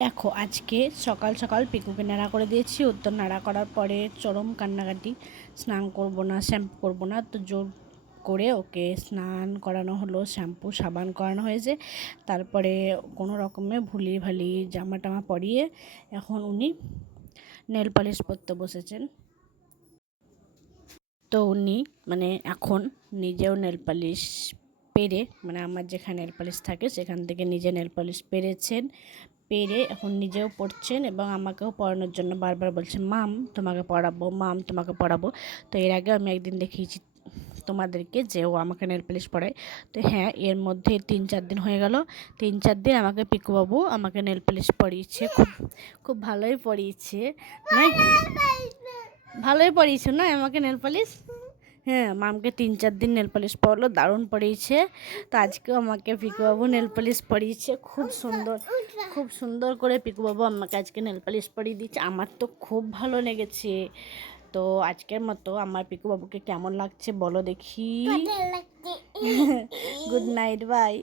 দেখো আজকে সকাল সকাল পিকুকে নাড়া করে দিয়েছি। উত্তর নাড়া করার পরে চরম কান্নাকাটি, স্নান করব না, শ্যাম্পু করব না, তো জোর করে ওকে স্নান করানো হলো, শ্যাম্পু সাবান করানো হয়েছে। তারপরে কোনো রকমে ভুলিয়ে ভালিয়ে জামা টামা পরিয়ে এখন উনি নেল পালিশ পরতে বসেছেন। তো উনি এখন নিজেও নেল পালিশ পেরে, আমার যেখানে নেল পালিশ থাকে সেখান থেকে নিজে নেল পালিশ পেরেছেন, পেরে এখন নিজেও পড়ছেন এবং আমাকেও পড়ানোর জন্য বারবার বলছেন, মাম তোমাকে পড়াবো, মাম তোমাকে পড়াবো। তো এর আগে আমি একদিন দেখিয়েছি তোমাদেরকে যে ও আমাকে নেল পালিশ পড়ায়। তো হ্যাঁ, এর মধ্যে 3-4 দিন হয়ে গেল, 3-4 দিন আমাকে পিকুবাবু আমাকে নেল পালিশ পরিয়েছে, খুব খুব ভালোই পরিয়েছে। নয়, ভালোই পরিয়েছে নয় আমাকে নেল পালিশ। হ্যাঁ, মামকে 3-4 দিন নেল পালিশ পরলো, দারুণ পরিয়েছে। তো আজকেও আমাকে পিকুবাবু নেল পালিশ পরিয়েছে, খুব সুন্দর, খুব সুন্দর করে পিকুবাবু আমাকে আজকে নেল পালিশ পরিয়ে দিচ্ছে। আমার তো খুব ভালো লেগেছে। তো আজকের মতো আমার পিকুবাবুকে কেমন লাগছে বলো দেখি। Good night, by.